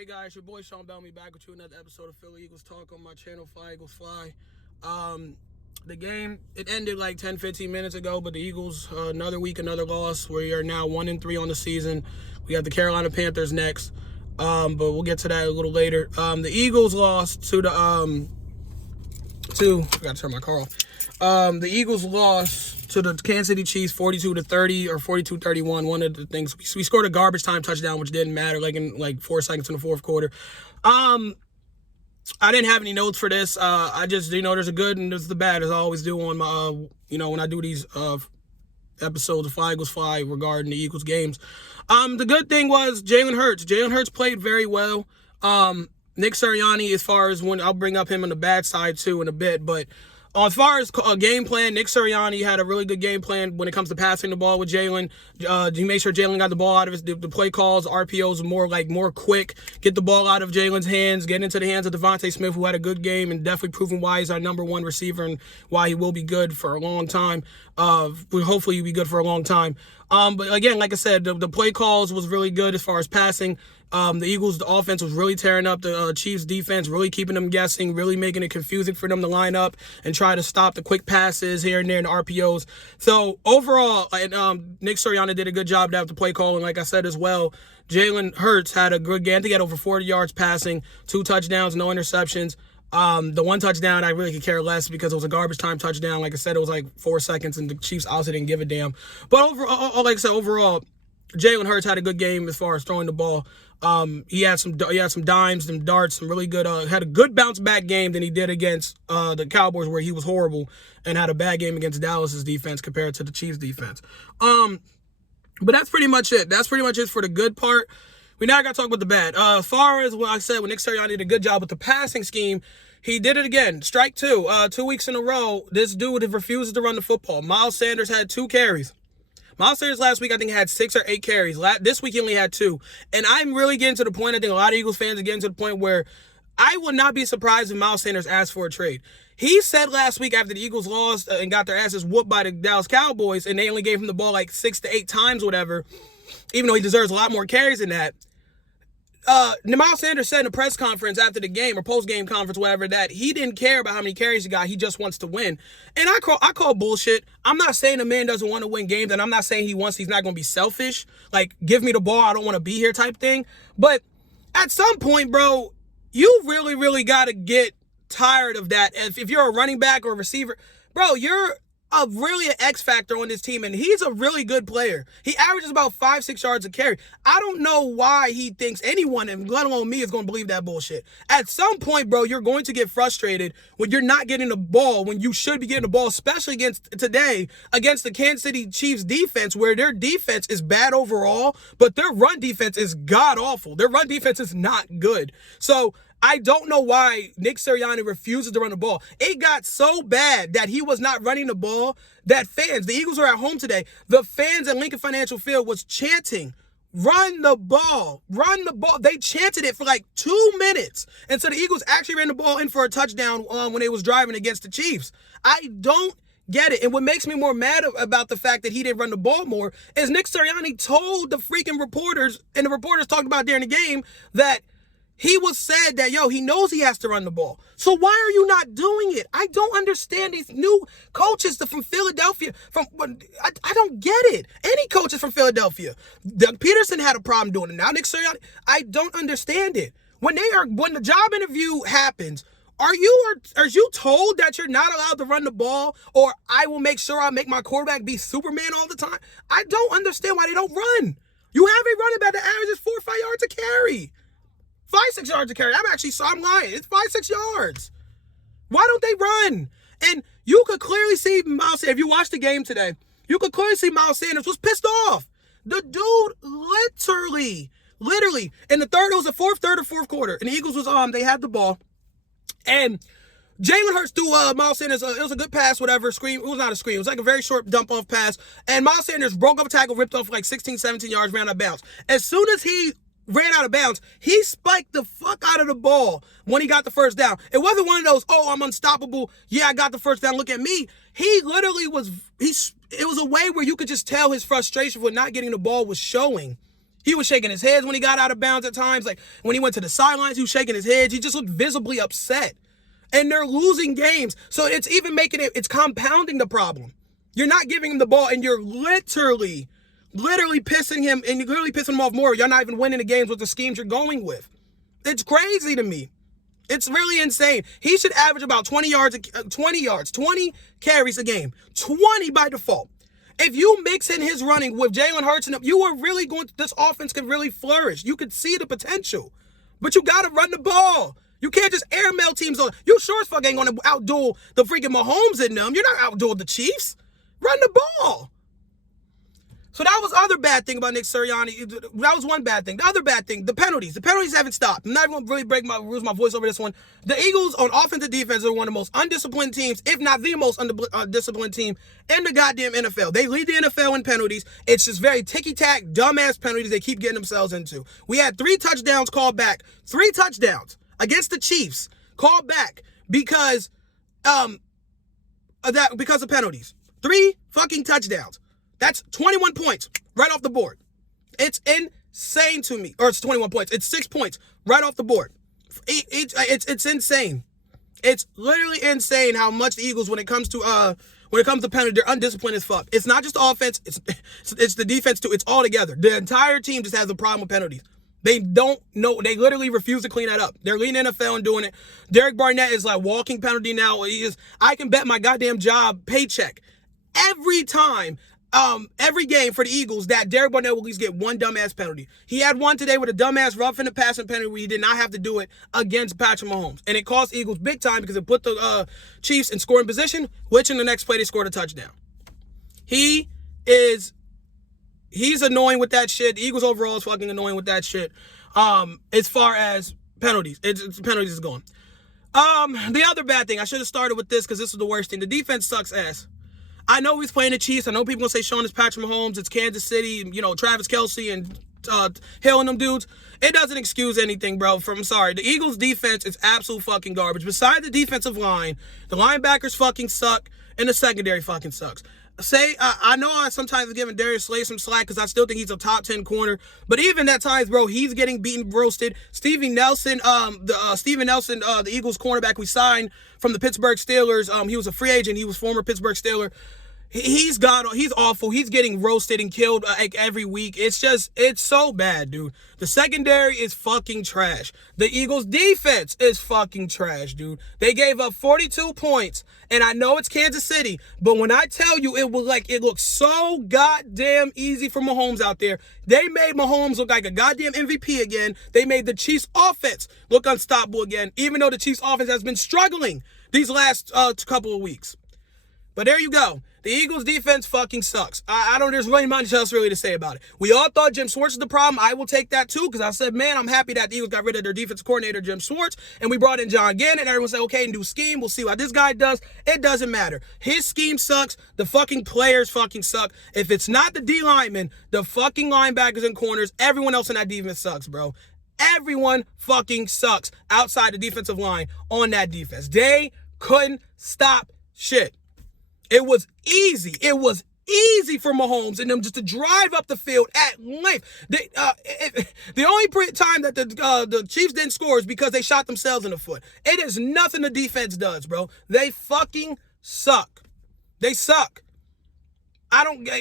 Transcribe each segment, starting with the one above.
Hey guys, your boy Sean Bellamy back with you another episode of Philly Eagles Talk on my channel, Fly Eagles Fly. The game, it ended like 10-15 minutes ago, but the Eagles, another week, another loss. We are now 1-3 on the season. We have the Carolina Panthers next, but we'll get to that a little later. The Eagles lost to the, I gotta turn my car off. The Eagles lost to the Kansas City Chiefs 42-30 or 42-31. One of the things, we scored a garbage time touchdown, which didn't matter, like in 4 seconds in the fourth quarter. I didn't have any notes for this. I just, there's a good and there's the bad, as I always do on my, when I do these episodes of Fly Eagles Fly regarding the Eagles games. The good thing was Jalen Hurts. Jalen Hurts played very well. Nick Sirianni, as far as when I'll bring up him on the bad side too in a bit, but as far as a game plan, Nick Sirianni had a really good game plan when it comes to passing the ball with Jalen. He made sure Jalen got the ball out of the play calls, RPOs more quick, get the ball out of Jalen's hands, get into the hands of Devontae Smith, who had a good game and definitely proving why he's our number one receiver and why he will be good for a long time. Hopefully he'll be good for a long time. But again, like I said, the play calls was really good as far as passing. The Eagles' offense was really tearing up the Chiefs' defense, really keeping them guessing, really making it confusing for them to line up and try to stop the quick passes here and there and the RPOs. So overall, Nick Sirianni did a good job with the play calling. Like I said as well, Jalen Hurts had a good game. I think he had over 40 yards passing, 2 touchdowns, no interceptions. The one touchdown, I really could care less because it was a garbage time touchdown. Like I said, it was like 4 seconds, and the Chiefs also didn't give a damn. But overall, Jalen Hurts had a good game as far as throwing the ball. He had some dimes, some darts, some really good. Had a good bounce back game than he did against the Cowboys, where he was horrible, and had a bad game against Dallas's defense compared to the Chiefs' defense. But that's pretty much it. That's pretty much it for the good part. We now got to talk about the bad. As far as what I said, when Nick Sirianni did a good job with the passing scheme, he did it again. Strike 2. 2 weeks in a row, this dude refuses to run the football. Miles Sanders had 2 carries. Miles Sanders last week, I think, had 6 or 8 carries. This week, he only had 2. And I'm really getting to the point, I think a lot of Eagles fans are getting to the point where I would not be surprised if Miles Sanders asked for a trade. He said last week after the Eagles lost and got their asses whooped by the Dallas Cowboys, and they only gave him the ball like 6 to 8 times, whatever, even though he deserves a lot more carries than that. Miles Sanders said in a press conference after the game or post-game conference, whatever, that he didn't care about how many carries he got. He just wants to win. And I call bullshit. I'm not saying the man doesn't want to win games, and I'm not saying he's not going to be selfish. Like, give me the ball, I don't want to be here type thing. But at some point, bro, you really, really got to get tired of that. If you're a running back or a receiver, bro, you're really an X factor on this team, and he's a really good player. He averages about 5-6 yards a carry. I don't know why he thinks anyone, and let alone me, is going to believe that bullshit. At some point, bro, you're going to get frustrated when you're not getting the ball when you should be getting the ball, especially against the Kansas City Chiefs defense, where their defense is bad overall, but their run defense is god-awful. Their run defense is not good. So I don't know why Nick Sirianni refuses to run the ball. It got so bad that he was not running the ball that the Eagles were at home today. The fans at Lincoln Financial Field was chanting, run the ball, run the ball. They chanted it for like 2 minutes. And so the Eagles actually ran the ball in for a touchdown when they was driving against the Chiefs. I don't get it. And what makes me more mad about the fact that he didn't run the ball more is Nick Sirianni told the freaking reporters, and the reporters talked about during the game, that he said that, he knows he has to run the ball. So why are you not doing it? I don't understand these new coaches from Philadelphia. I don't get it. Any coaches from Philadelphia. Doug Peterson had a problem doing it. Now Nick Sirianni, I don't understand it. When the job interview happens, are you told that you're not allowed to run the ball, or I will make sure I make my quarterback be Superman all the time? I don't understand why they don't run. You have a running back that averages 4 or 5 yards a carry. 5-6 yards a carry. I'm lying. It's 5-6 yards. Why don't they run? And you could clearly see Miles Sanders. If you watched the game today, you could clearly see Miles Sanders was pissed off. The dude literally, in the third, it was the third or fourth quarter, and the Eagles was they had the ball, and Jalen Hurts threw Miles Sanders, it was a good pass, whatever, screen. It was not a screen. It was like a very short dump-off pass, and Miles Sanders broke up a tackle, ripped off like 16, 17 yards, ran out of bounds. As soon as he ran out of bounds, he spiked the fuck out of the ball when he got the first down. It wasn't one of those, I'm unstoppable, I got the first down, look at me. He literally it was a way where you could just tell his frustration with not getting the ball was showing. He was shaking his head when he got out of bounds at times. Like, when he went to the sidelines, he was shaking his head. He just looked visibly upset. And they're losing games. So it's even making it, it's compounding the problem. You're not giving him the ball, and you're literally pissing him, and you're literally pissing him off more. You're not even winning the games with the schemes you're going with. It's crazy to me. It's really insane. He should average about 20 carries a game. 20 by default. If you mix in his running with Jalen Hurts, and you are really this offense could really flourish. You could see the potential. But you got to run the ball. You can't just airmail teams on. You sure as fuck ain't going to outduel the freaking Mahomes in them. You're not outduel the Chiefs. Run the ball. So that was the other bad thing about Nick Sirianni. That was one bad thing. The other bad thing, the penalties. The penalties haven't stopped. I'm not even going to really lose my voice over this one. The Eagles on offense and defense are one of the most undisciplined teams, if not the most undisciplined team in the goddamn NFL. They lead the NFL in penalties. It's just very ticky-tack, dumbass penalties they keep getting themselves into. We had 3 touchdowns called back. 3 touchdowns against the Chiefs called back because of penalties. 3 fucking touchdowns. That's 21 points right off the board. It's insane to me. Or it's 21 points. It's 6 points right off the board. It's insane. It's literally insane how much the Eagles, when it comes to penalty, they're undisciplined as fuck. It's not just offense. It's the defense too. It's all together. The entire team just has a problem with penalties. They don't know. They literally refuse to clean that up. They're leading NFL and doing it. Derek Barnett is like walking penalty now. I can bet my goddamn job paycheck every time. Every game for the Eagles that Derek Barnett will at least get one dumbass penalty. He had one today with a dumbass roughing the passing penalty where he did not have to do it against Patrick Mahomes. And it cost Eagles big time because it put the Chiefs in scoring position, which in the next play they scored a touchdown. He's annoying with that shit. The Eagles overall is fucking annoying with that shit. As far as penalties, penalties is going. The other bad thing, I should have started with this because this is the worst thing. The defense sucks ass. I know he's playing the Chiefs. I know people gonna say Sean is Patrick Mahomes. It's Kansas City, Travis Kelce and Hill and them dudes. It doesn't excuse anything, bro. I'm sorry. The Eagles defense is absolute fucking garbage. Besides the defensive line, the linebackers fucking suck, and the secondary fucking sucks. I know I sometimes giving Darius Slay some slack because I still think he's a top 10 corner. But even at times, bro, he's getting beaten, roasted. Steven Nelson, the Eagles cornerback we signed from the Pittsburgh Steelers. He was a free agent. He was former Pittsburgh Steeler. He's awful. He's getting roasted and killed every week. It's so bad, dude. The secondary is fucking trash. The Eagles defense is fucking trash, dude. They gave up 42 points, and I know it's Kansas City, but when I tell you it looks so goddamn easy for Mahomes out there. They made Mahomes look like a goddamn MVP again. They made the Chiefs offense look unstoppable again, even though the Chiefs offense has been struggling these last couple of weeks. But there you go. The Eagles defense fucking sucks. There's really much else really to say about it. We all thought Jim Schwartz was the problem. I will take that too, because I said, man, I'm happy that the Eagles got rid of their defensive coordinator, Jim Schwartz, and we brought in John Gannon. Everyone said, okay, new scheme. We'll see what this guy does. It doesn't matter. His scheme sucks. The fucking players fucking suck. If it's not the D linemen, the fucking linebackers and corners, everyone else in that defense sucks, bro. Everyone fucking sucks outside the defensive line on that defense. They couldn't stop shit. It was easy. It was easy for Mahomes and them just to drive up the field at length. The only time that the Chiefs didn't score is because they shot themselves in the foot. It is nothing the defense does, bro. They fucking suck. They suck.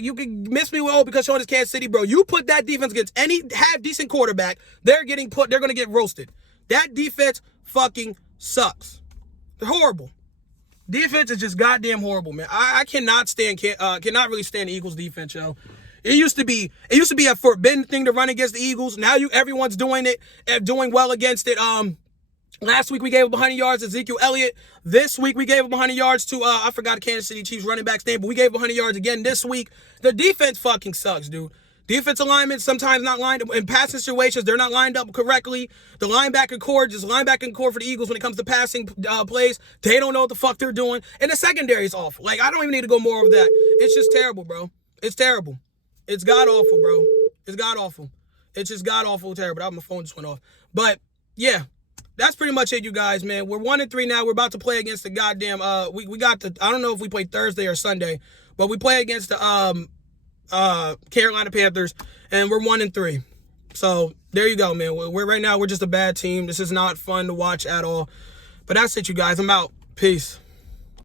You can miss me with because Sean is Kansas City, bro. You put that defense against any half-decent quarterback, they're going to get roasted. That defense fucking sucks. They're horrible. Defense is just goddamn horrible, man. I cannot really stand the Eagles defense, yo. It used to be a forbidden thing to run against the Eagles. Now everyone's doing it and doing well against it. Last week we gave up 100 yards to Ezekiel Elliott. This week we gave up 100 yards to I forgot Kansas City Chiefs running back's name, but we gave up 100 yards again this week. The defense fucking sucks, dude. Defensive linemen sometimes not lined up in passing situations. They're not lined up correctly. The linebacker core for the Eagles when it comes to passing plays. They don't know what the fuck they're doing. And the secondary is awful. Like, I don't even need to go more of that. It's just terrible, bro. It's terrible. It's god-awful, bro. It's god-awful. It's just god-awful terrible. My phone just went off. But, yeah. That's pretty much it, you guys, man. We're 1-3 now. We're about to play against the goddamn, I don't know if we play Thursday or Sunday, but we play against the, Carolina Panthers, and we're 1-3. So there you go, man. We're right now, we're just a bad team. This is not fun to watch at all. But that's it, you guys. I'm out. Peace.